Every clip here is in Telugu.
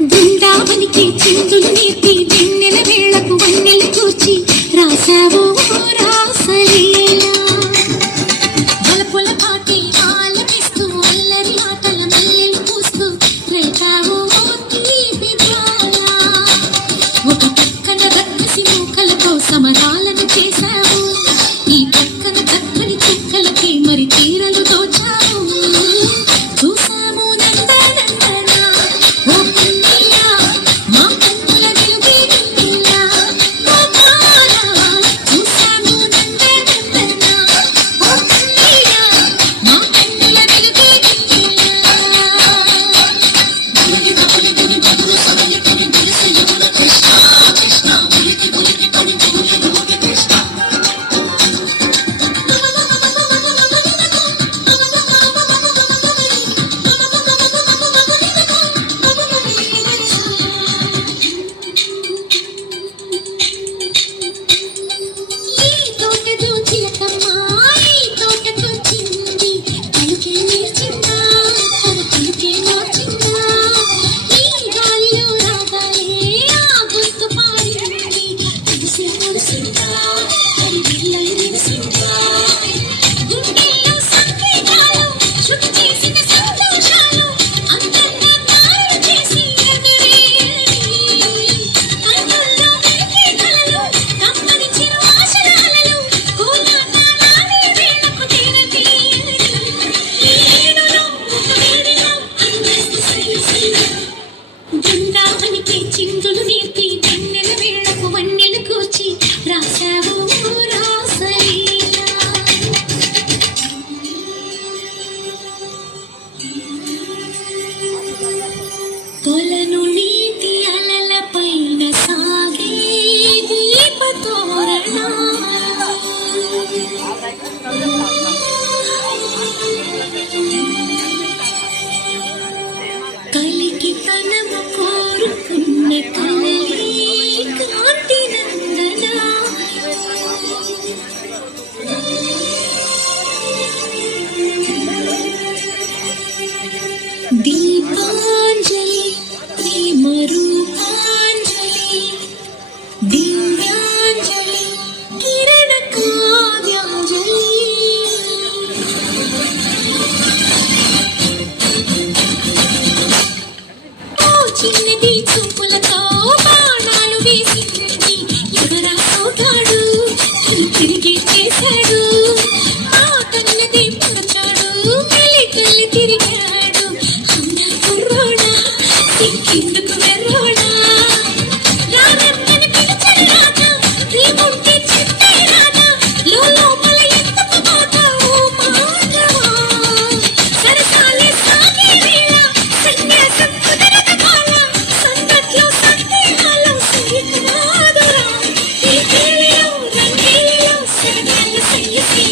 బృందావనికి చిందులు నేర్పి వెన్నెల వేళకు వన్నెలు కూర్చి రాసావు రాసలీలా బలపుల పాటి ఆలపిస్తూ అల్లరి ఆటల మల్లెలు పూస్తూ రేపావు తీపి జ్వాల ఒక పక్కన రక్కసి మూకలతో సమరాలను చేశావు ఈ పక్కన చక్కని చుక్కలకి మరి తీరలు దోచావు చూసాము నందనందన ఓ కన్నయ్య మా కన్నుల వెలుగే వెన్నెల గోపాల చూసాము నందనందన ఓ కన్నయ్య మా కన్నుల వెలుగే బృందావనికి చిందులు నేర్పి వెన్నెల వేళకు వన్నెలు కూర్చి రాసావు రాసలీలా కొలను నీటి అలల పైన సాగే దీపతోరణా కలికి తనము కోరుకున్న కలలే కాంతి నందన దీపాంజలి ప్రేమ రూపాంజలి దివ్యాంజలి కిరణ కావ్యాంజలి చిన్నది చూపులతో బాణాలు వేసింది ఎవరా సోగాడు తిరిగి చేశాడు ఆ కన్నది పరచాడు మెలికల్లి తిరిగాడు అన్న కుర్రోడా ఇంకెందుకు వెర్రోడా రారమ్మని పిలిచని రాక రేముంటే చెట్టే రాక లోపల ఎందుకు బాట ఓ మాధవా సరసాలే సాగే వేళ సన్యాసం కుదరదు కాల సంగట్లో సందేహాలు సరికాదురా ఈ కేళిలో రంగేలిలో సరదాలు సయ్యసి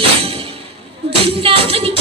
బృందావనికి